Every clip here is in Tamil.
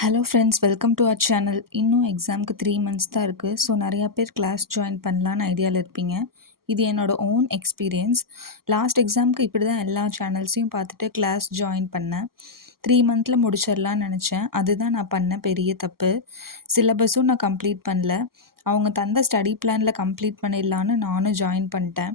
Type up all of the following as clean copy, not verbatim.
Hello friends, welcome to our channel. இன்னும் எக்ஸாமுக்கு 3 மந்த்ஸ் தான் இருக்குது. ஸோ நிறையா பேர் கிளாஸ் ஜாயின் பண்ணலான்னு ஐடியாவில் இருப்பீங்க. இது என்னோடய ஓன் எக்ஸ்பீரியன்ஸ். லாஸ்ட் எக்ஸாமுக்கு இப்படி தான் எல்லா சேனல்ஸையும் பார்த்துட்டு கிளாஸ் ஜாயின் பண்ணேன். 3 மந்தில் முடிச்சிடலான்னு நினச்சேன். அதுதான் நான் பண்ண பெரிய தப்பு. சிலபஸும் நான் கம்ப்ளீட் பண்ணல. அவங்க தந்த ஸ்டடி பிளானில் கம்ப்ளீட் பண்ணிடலான்னு நானும் ஜாயின் பண்ணிட்டேன்.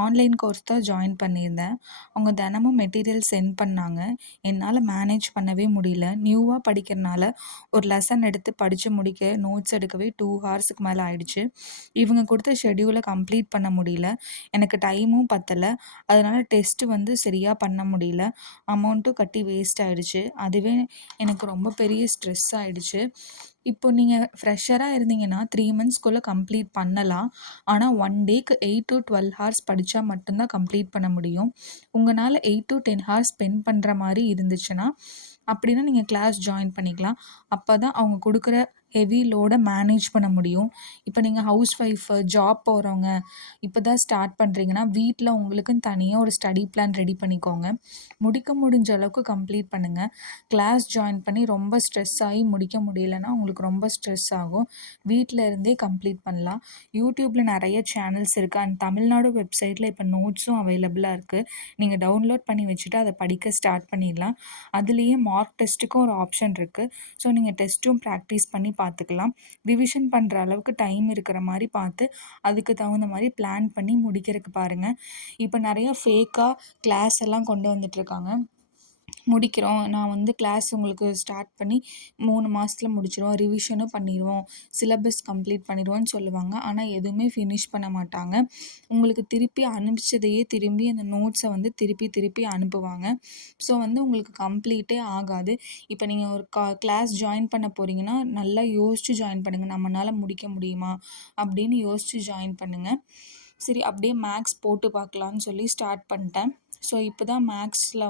ஆன்லைன் கோர்ஸ் தான் ஜாயின் பண்ணியிருந்தேன். அவங்க தினமும் மெட்டீரியல் சென்ட் பண்ணாங்க. என்னால் மேனேஜ் பண்ணவே முடியல. நியூவாக படிக்கிறனால ஒரு லெசன் எடுத்து படித்து முடிக்க நோட்ஸ் எடுக்கவே 2 ஹவர்ஸுக்கு மேலே ஆயிடுச்சு. இவங்க கொடுத்த ஷெடியூலை கம்ப்ளீட் பண்ண முடியல. எனக்கு டைமும் பத்தலை. அதனால் டெஸ்ட்டு சரியாக பண்ண முடியல. அமௌண்ட்டும் கட்டி வேஸ்ட் ஆகிடுச்சு. அதுவே எனக்கு ரொம்ப பெரிய ஸ்ட்ரெஸ் ஆகிடுச்சு. இப்போ நீங்கள் ஃப்ரெஷராக இருந்தீங்கன்னா 3 மந்த்ஸ்க்குள்ளே கம்ப்ளீட் பண்ணலாம். ஆனால் 1 டேக்கு 8 to 12 ஹார்ஸ் படித்தா மட்டும்தான் கம்ப்ளீட் பண்ண முடியும். உங்களால் 8 to 10 ஹார்ஸ் ஸ்பெண்ட் பண்ணுற மாதிரி இருந்துச்சுன்னா அப்படின்னா நீங்கள் கிளாஸ் ஜாயின் பண்ணிக்கலாம். அப்போ தான் அவங்க கொடுக்குற ஹெவி லோடை மேனேஜ் பண்ண முடியும். இப்போ நீங்கள் ஹவுஸ் ஒய்ஃபு, ஜாப் போகிறவங்க, இப்போ தான் ஸ்டார்ட் பண்ணுறீங்கன்னா வீட்டில் உங்களுக்குன்னு தனியாக ஒரு ஸ்டடி பிளான் ரெடி பண்ணிக்கோங்க. முடிக்க முடிஞ்ச அளவுக்கு கம்ப்ளீட் பண்ணுங்கள். கிளாஸ் ஜாயின் பண்ணி ரொம்ப ஸ்ட்ரெஸ் ஆகி முடிக்க முடியலன்னா உங்களுக்கு ரொம்ப ஸ்ட்ரெஸ் ஆகும். வீட்டில் இருந்தே கம்ப்ளீட் பண்ணலாம். யூடியூப்பில் நிறைய சேனல்ஸ் இருக்குது. அண்ட் தமிழ்நாடு வெப்சைட்டில் இப்போ நோட்ஸும் அவைலபிளாக இருக்குது. நீங்கள் டவுன்லோட் பண்ணி வச்சுட்டு அதை படிக்க ஸ்டார்ட் பண்ணிடலாம். அதுலேயே மார்க் டெஸ்ட்டுக்கும் ஒரு ஆப்ஷன் இருக்குது. ஸோ நீங்கள் டெஸ்ட்டும் ப்ராக்டிஸ் பண்ணி பார்த்துக்கலாம். ரிவிஷன் பண்ணுற அளவுக்கு டைம் இருக்கிற மாதிரி பார்த்து அதுக்கு தகுந்த மாதிரி பிளான் பண்ணி முடிக்கிறதுக்கு பாருங்கள். இப்போ நிறையா ஃபேக்காக கிளாஸ் எல்லாம் கொண்டு வந்துட்டுருக்காங்க. முடிக்கிறோம், நான் கிளாஸ் உங்களுக்கு ஸ்டார்ட் பண்ணி 3 மாதத்தில் முடிச்சிடுவோம், ரிவிஷனும் பண்ணிடுவோம், சிலபஸ் கம்ப்ளீட் பண்ணிடுவோன்னு சொல்லுவாங்க. ஆனால் எதுவுமே ஃபினிஷ் பண்ண மாட்டாங்க. உங்களுக்கு திருப்பி அனுப்பிச்சதையே திரும்பி அந்த நோட்ஸை திருப்பி அனுப்புவாங்க. ஸோ உங்களுக்கு கம்ப்ளீட்டே ஆகாது. இப்போ நீங்கள் ஒரு கிளாஸ் ஜாயின் பண்ண போகிறீங்கன்னா நல்லா யோசித்து ஜாயின் பண்ணுங்கள். நம்மளால் முடிக்க முடியுமா அப்படின்னு யோசித்து ஜாயின் பண்ணுங்கள். சரி, அப்படியே மேக்ஸ் போட்டு பார்க்கலான்னு சொல்லி ஸ்டார்ட் பண்ணிட்டேன். ஸோ இப்போ தான் மேக்ஸில்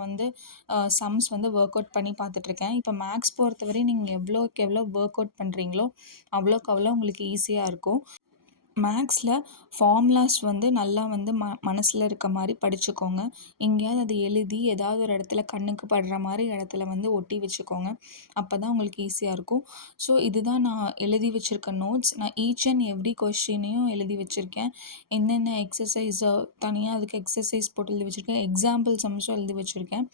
சம்ஸ் ஒர்க் அவுட் பண்ணி பார்த்துட்ருக்கேன். இப்போ மேக்ஸ் பொறுத்தவரை நீங்கள் எவ்வளோக்கு எவ்வளோ ஒர்க் அவுட் பண்ணுறீங்களோ அவ்வளோக்கு அவ்வளோ உங்களுக்கு ஈஸியாக இருக்கும். மேக்ஸில் ஃபார்முலாஸ் நல்லா மனசில் இருக்க மாதிரி படிச்சுக்கோங்க. எங்கேயாவது அதை எழுதி ஏதாவது ஒரு இடத்துல கண்ணுக்கு படுற மாதிரி இடத்துல ஒட்டி வச்சுக்கோங்க. அப்போ தான் உங்களுக்கு ஈஸியாக இருக்கும். ஸோ இதுதான் நான் எழுதி வச்சுருக்க நோட்ஸ். நான் ஈச் அண்ட் எவ்ரி கொஷினையும் எழுதி வச்சுருக்கேன். என்னென்ன எக்ஸசைஸோ தனியாக அதுக்கு எக்ஸசைஸ் போட்டு எழுதி வச்சுருக்கேன். எக்ஸாம்பிள் சம்ஸும் எழுதி வச்சுருக்கேன்.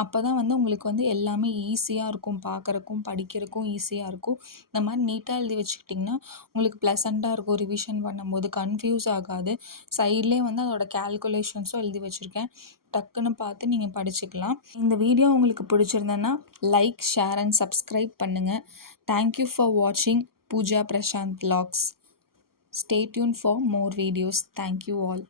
அப்போ தான் உங்களுக்கு எல்லாமே ஈஸியாக இருக்கும். பார்க்குறக்கும் படிக்கிறக்கும் ஈஸியாக இருக்கும். இந்த மாதிரி நீட்டாக எழுதி வச்சுக்கிட்டிங்கன்னா உங்களுக்கு ப்ளசண்ட்டாக இருக்கும். ரிவிஷன் பண்ணும்போது கன்ஃப்யூஸ் ஆகாது. சைட்லேயே அதோட கேல்குலேஷன்ஸும் எழுதி வச்சுருக்கேன். டக்குன்னு பார்த்து நீங்கள் படிச்சுக்கலாம். இந்த வீடியோ உங்களுக்கு பிடிச்சிருந்தேன்னா லைக், ஷேர் அண்ட் சப்ஸ்கிரைப் பண்ணுங்கள். தேங்க்யூ ஃபார் வாட்சிங் Pooja Prashanth vlogs. Stay tuned for more videos. Thank you all.